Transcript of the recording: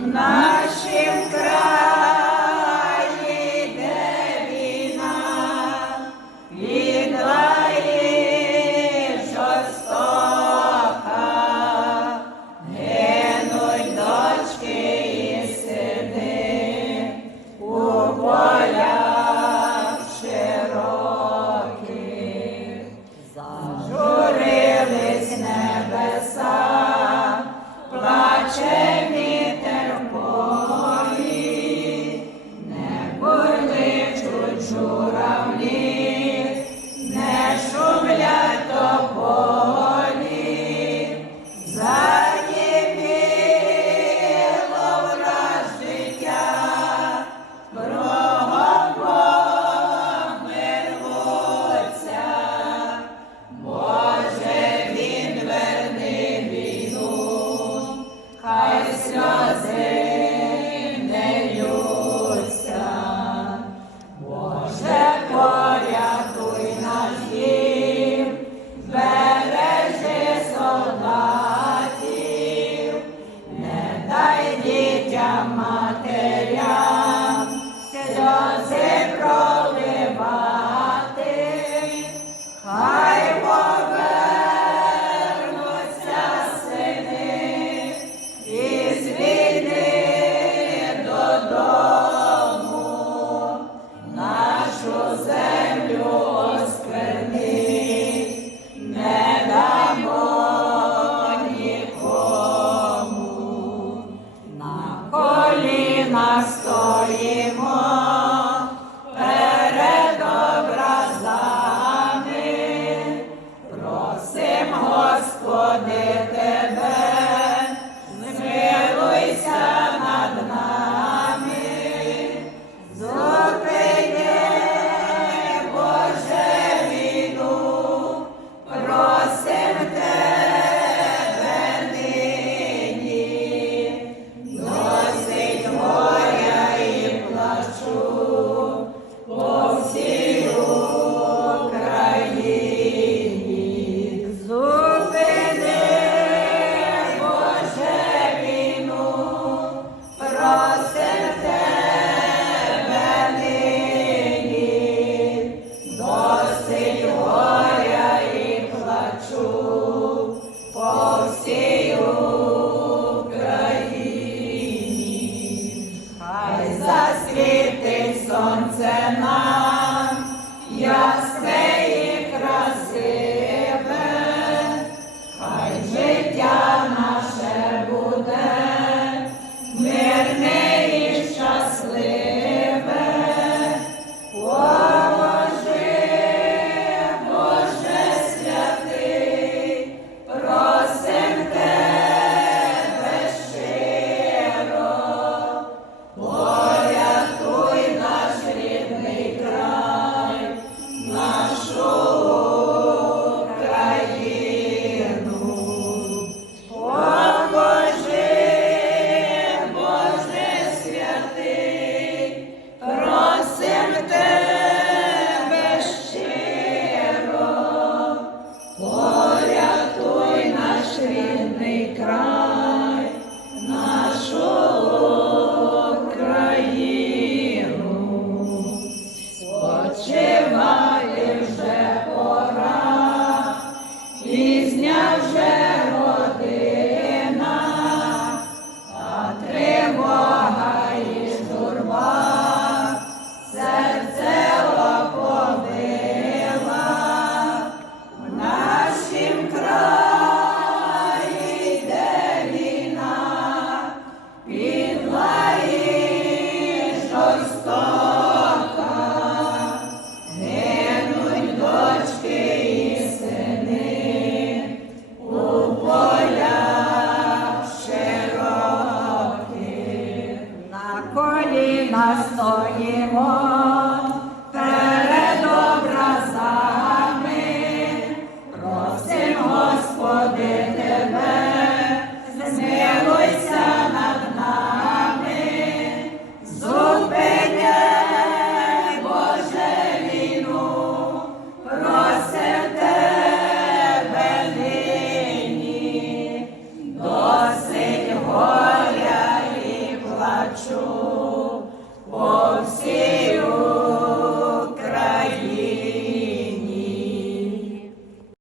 в нашім краї, де війна, відає жорстока, гинуть дочки і сини у полях широких, зажурились небеса, плаче. My story. коліна стоїмо.